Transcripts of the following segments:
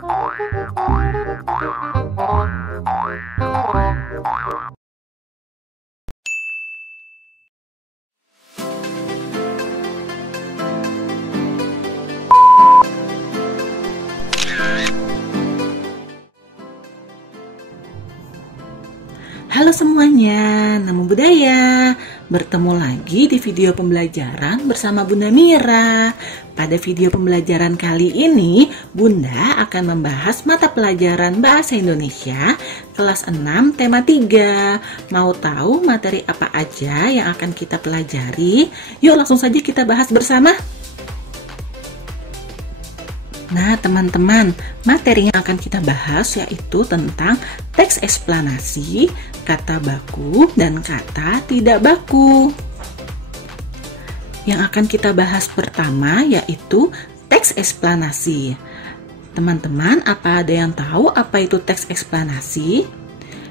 Halo semuanya, Namo Buddhaya. Bertemu lagi di video pembelajaran bersama Bunda Mira. Pada video pembelajaran kali ini, Bunda akan membahas mata pelajaran Bahasa Indonesia kelas 6 tema 3. Mau tahu materi apa aja yang akan kita pelajari? Yuk langsung saja kita bahas bersama. Nah teman-teman, materi yang akan kita bahas yaitu tentang teks eksplanasi, kata baku, dan kata tidak baku. Yang akan kita bahas pertama yaitu teks eksplanasi. Teman-teman, apa ada yang tahu apa itu teks eksplanasi?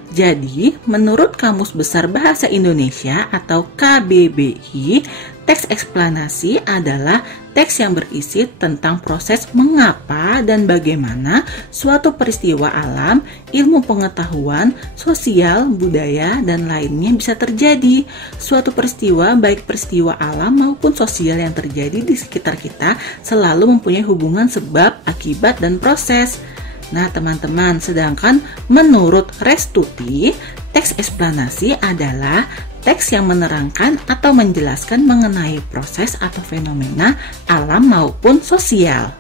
Jadi, menurut Kamus Besar Bahasa Indonesia atau KBBI, teks eksplanasi adalah teks yang berisi tentang proses mengapa dan bagaimana suatu peristiwa alam, ilmu pengetahuan, sosial, budaya, dan lainnya bisa terjadi. Suatu peristiwa, baik peristiwa alam maupun sosial yang terjadi di sekitar kita, selalu mempunyai hubungan sebab, akibat, dan proses. Nah teman-teman, sedangkan menurut Restuti, teks eksplanasi adalah teks yang menerangkan atau menjelaskan mengenai proses atau fenomena alam maupun sosial.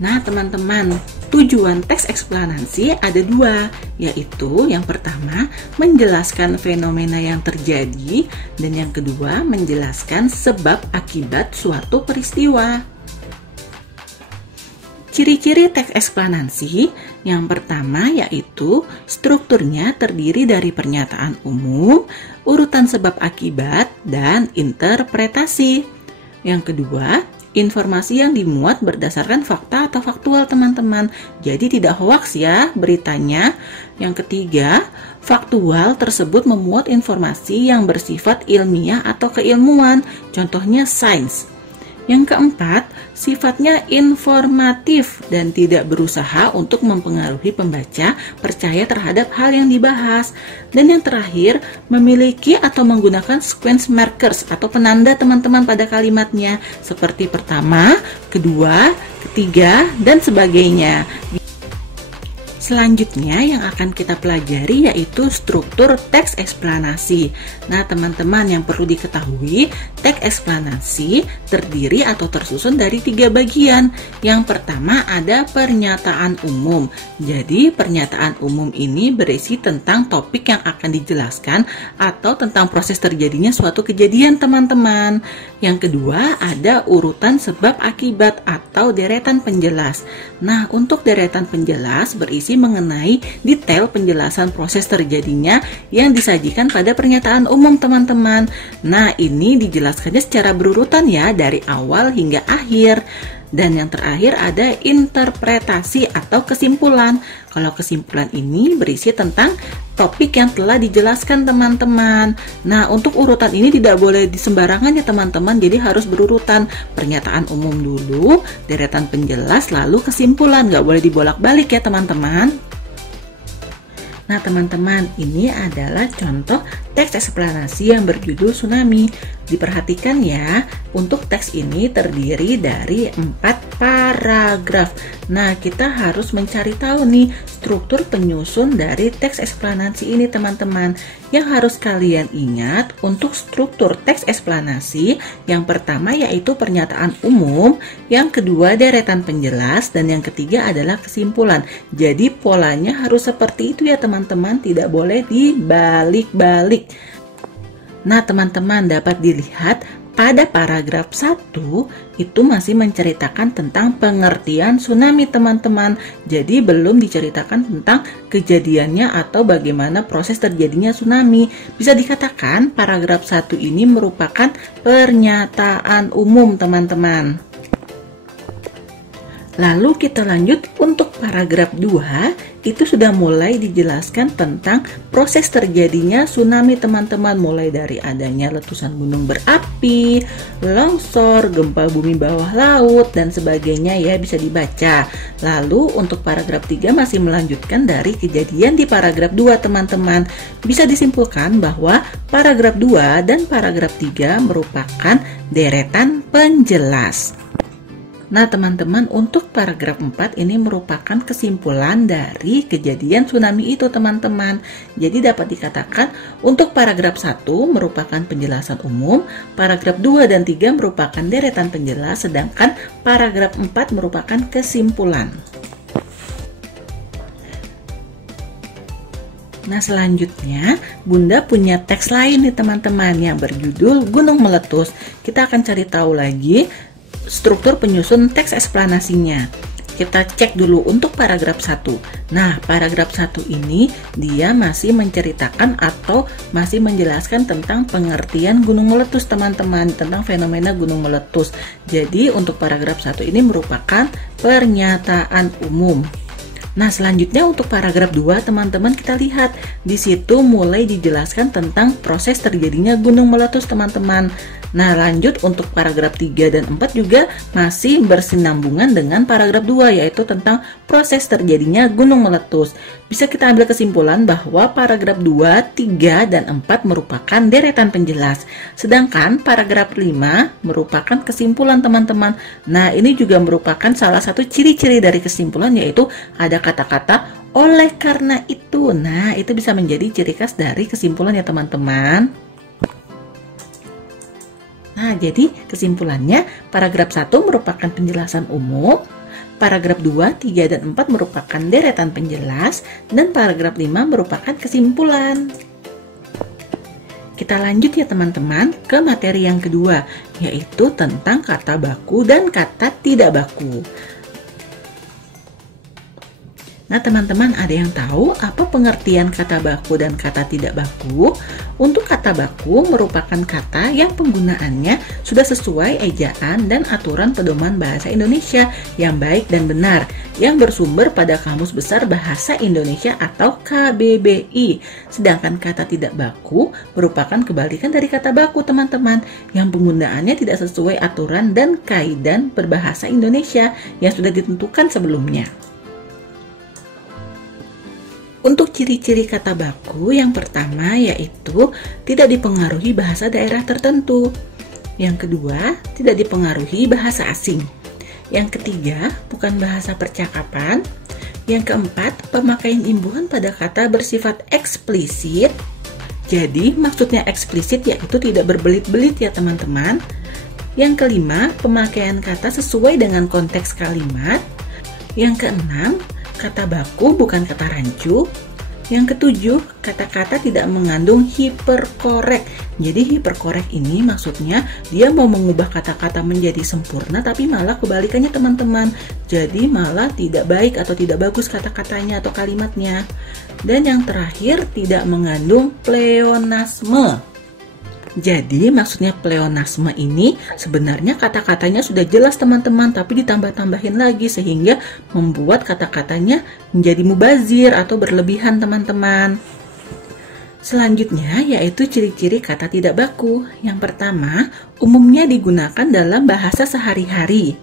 Nah teman-teman, tujuan teks eksplanasi ada dua, yaitu yang pertama menjelaskan fenomena yang terjadi, dan yang kedua menjelaskan sebab akibat suatu peristiwa. Ciri-ciri teks eksplanasi yang pertama yaitu strukturnya terdiri dari pernyataan umum, urutan sebab akibat, dan interpretasi. Yang kedua, informasi yang dimuat berdasarkan fakta atau faktual teman-teman. Jadi tidak hoaks ya beritanya. Yang ketiga, faktual tersebut memuat informasi yang bersifat ilmiah atau keilmuan. Contohnya sains. Yang keempat, sifatnya informatif dan tidak berusaha untuk mempengaruhi pembaca percaya terhadap hal yang dibahas. Dan yang terakhir, memiliki atau menggunakan sequence markers atau penanda teman-teman pada kalimatnya, seperti pertama, kedua, ketiga, dan sebagainya. Selanjutnya yang akan kita pelajari yaitu struktur teks eksplanasi. Nah teman-teman, yang perlu diketahui, teks eksplanasi terdiri atau tersusun dari 3 bagian. Yang pertama ada pernyataan umum. Jadi pernyataan umum ini berisi tentang topik yang akan dijelaskan atau tentang proses terjadinya suatu kejadian teman-teman. Yang kedua ada urutan sebab akibat atau deretan penjelas. Nah untuk deretan penjelas berisi mengenai detail penjelasan proses terjadinya yang disajikan pada pernyataan umum teman-teman. Nah ini dijelaskannya secara berurutan ya, dari awal hingga akhir. Dan yang terakhir ada interpretasi atau kesimpulan. Kalau kesimpulan ini berisi tentang topik yang telah dijelaskan teman-teman. Nah untuk urutan ini tidak boleh disembarangan ya teman-teman, jadi harus berurutan. Pernyataan umum dulu, deretan penjelas, lalu kesimpulan. Nggak boleh dibolak-balik ya teman-teman. Nah teman-teman, ini adalah contoh teks eksplanasi yang berjudul Tsunami. Diperhatikan ya, untuk teks ini terdiri dari 4 paragraf. Nah kita harus mencari tahu nih struktur penyusun dari teks eksplanasi ini teman-teman. Yang harus kalian ingat untuk struktur teks eksplanasi, yang pertama yaitu pernyataan umum, yang kedua deretan penjelas, dan yang ketiga adalah kesimpulan. Jadi polanya harus seperti itu ya teman-teman, tidak boleh dibalik-balik. Nah teman-teman, dapat dilihat pada paragraf 1 itu masih menceritakan tentang pengertian tsunami teman-teman. Jadi belum diceritakan tentang kejadiannya atau bagaimana proses terjadinya tsunami. Bisa dikatakan paragraf 1 ini merupakan pernyataan umum teman-teman. Lalu kita lanjut untuk paragraf 2, itu sudah mulai dijelaskan tentang proses terjadinya tsunami teman-teman, mulai dari adanya letusan gunung berapi, longsor, gempa bumi bawah laut, dan sebagainya ya, bisa dibaca. Lalu untuk paragraf 3 masih melanjutkan dari kejadian di paragraf 2 teman-teman. Bisa disimpulkan bahwa paragraf 2 dan paragraf 3 merupakan deretan penjelas. Nah teman-teman, untuk paragraf 4 ini merupakan kesimpulan dari kejadian tsunami itu teman-teman. Jadi dapat dikatakan untuk paragraf 1 merupakan penjelasan umum, paragraf 2 dan 3 merupakan deretan penjelas, sedangkan paragraf 4 merupakan kesimpulan. Nah selanjutnya Bunda punya teks lain nih teman-teman yang berjudul Gunung Meletus. Kita akan cari tahu lagi struktur penyusun teks eksplanasinya. Kita cek dulu untuk paragraf 1. Nah, paragraf 1 ini dia masih menceritakan atau masih menjelaskan tentang pengertian gunung meletus teman-teman, tentang fenomena gunung meletus. Jadi, untuk paragraf 1 ini merupakan pernyataan umum. Nah, selanjutnya untuk paragraf 2 teman-teman kita lihat di situ mulai dijelaskan tentang proses terjadinya gunung meletus teman-teman. Nah, lanjut untuk paragraf 3 dan 4 juga masih bersinambungan dengan paragraf 2, yaitu tentang proses terjadinya gunung meletus. Bisa kita ambil kesimpulan bahwa paragraf 2, 3, dan 4 merupakan deretan penjelas. Sedangkan paragraf 5 merupakan kesimpulan teman-teman. Nah, ini juga merupakan salah satu ciri-ciri dari kesimpulan, yaitu ada kata-kata oleh karena itu. Nah, itu bisa menjadi ciri khas dari kesimpulan ya teman-teman. Nah, jadi kesimpulannya paragraf 1 merupakan penjelasan umum, paragraf 2, 3, dan 4 merupakan deretan penjelas, dan paragraf 5 merupakan kesimpulan. Kita lanjut ya teman-teman ke materi yang kedua, yaitu tentang kata baku dan kata tidak baku. Nah teman-teman, ada yang tahu apa pengertian kata baku dan kata tidak baku? Untuk kata baku merupakan kata yang penggunaannya sudah sesuai ejaan dan aturan pedoman bahasa Indonesia yang baik dan benar, yang bersumber pada Kamus Besar Bahasa Indonesia atau KBBI. Sedangkan kata tidak baku merupakan kebalikan dari kata baku teman-teman, yang penggunaannya tidak sesuai aturan dan kaidah berbahasa Indonesia yang sudah ditentukan sebelumnya. Untuk ciri-ciri kata baku, yang pertama yaitu tidak dipengaruhi bahasa daerah tertentu. Yang kedua, tidak dipengaruhi bahasa asing. Yang ketiga, bukan bahasa percakapan. Yang keempat, pemakaian imbuhan pada kata bersifat eksplisit. Jadi, maksudnya eksplisit yaitu tidak berbelit-belit ya teman-teman. Yang kelima, pemakaian kata sesuai dengan konteks kalimat. Yang keenam, kata baku bukan kata rancu. Yang ketujuh, kata-kata tidak mengandung hiperkorek. Jadi hiperkorek ini maksudnya dia mau mengubah kata-kata menjadi sempurna, tapi malah kebalikannya teman-teman. Jadi malah tidak baik atau tidak bagus kata-katanya atau kalimatnya. Dan yang terakhir, tidak mengandung pleonasme. Jadi maksudnya pleonasme ini sebenarnya kata-katanya sudah jelas teman-teman, tapi ditambah-tambahin lagi sehingga membuat kata-katanya menjadi mubazir atau berlebihan teman-teman. Selanjutnya yaitu ciri-ciri kata tidak baku. Yang pertama, umumnya digunakan dalam bahasa sehari-hari.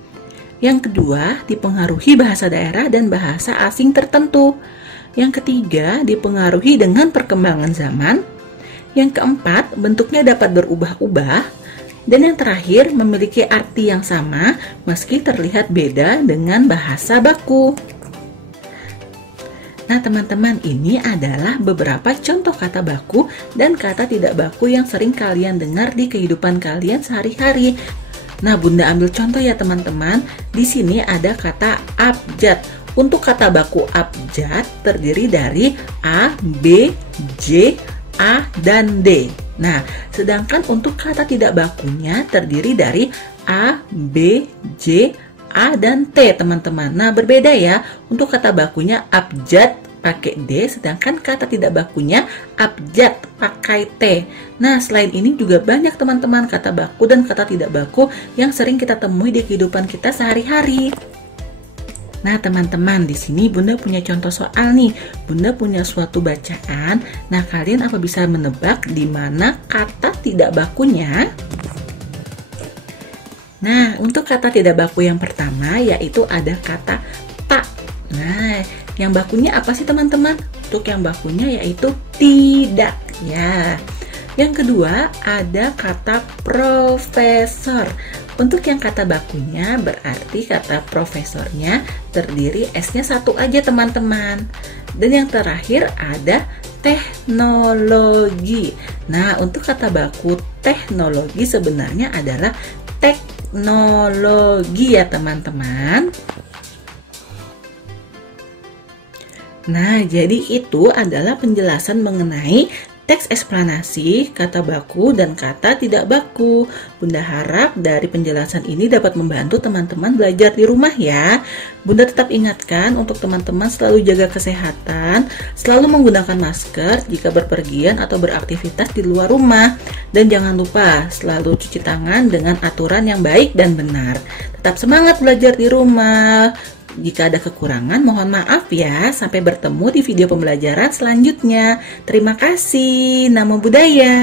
Yang kedua, dipengaruhi bahasa daerah dan bahasa asing tertentu. Yang ketiga, dipengaruhi dengan perkembangan zaman. Yang keempat, bentuknya dapat berubah-ubah. Dan yang terakhir, memiliki arti yang sama meski terlihat beda dengan bahasa baku. Nah teman-teman, ini adalah beberapa contoh kata baku dan kata tidak baku yang sering kalian dengar di kehidupan kalian sehari-hari. Nah Bunda ambil contoh ya teman-teman. Di sini ada kata abjad. Untuk kata baku abjad terdiri dari A, B, J, A, dan D. Nah, sedangkan untuk kata tidak bakunya terdiri dari A, B, J, A, dan T, teman-teman. Nah, berbeda ya. Untuk kata bakunya abjad pakai D, sedangkan kata tidak bakunya abjad pakai T. Nah, selain ini juga banyak teman-teman kata baku dan kata tidak baku yang sering kita temui di kehidupan kita sehari-hari. Nah, teman-teman, di sini Bunda punya contoh soal nih. Bunda punya suatu bacaan. Nah, kalian apa bisa menebak di mana kata tidak bakunya? Nah, untuk kata tidak baku yang pertama yaitu ada kata tak. Nah, yang bakunya apa sih teman-teman? Untuk yang bakunya yaitu tidak ya. Yang kedua ada kata profesor. Untuk yang kata bakunya berarti kata profesornya terdiri S-nya satu aja teman-teman. Dan yang terakhir ada teknologi. Nah, untuk kata baku teknologi sebenarnya adalah teknologi ya teman-teman. Nah, jadi itu adalah penjelasan mengenai teks eksplanasi, kata baku, dan kata tidak baku. Bunda harap dari penjelasan ini dapat membantu teman-teman belajar di rumah ya. Bunda tetap ingatkan untuk teman-teman selalu jaga kesehatan, selalu menggunakan masker jika berpergian atau beraktivitas di luar rumah. Dan jangan lupa selalu cuci tangan dengan aturan yang baik dan benar. Tetap semangat belajar di rumah. Jika ada kekurangan, mohon maaf ya. Sampai bertemu di video pembelajaran selanjutnya. Terima kasih. Namo Buddhaya.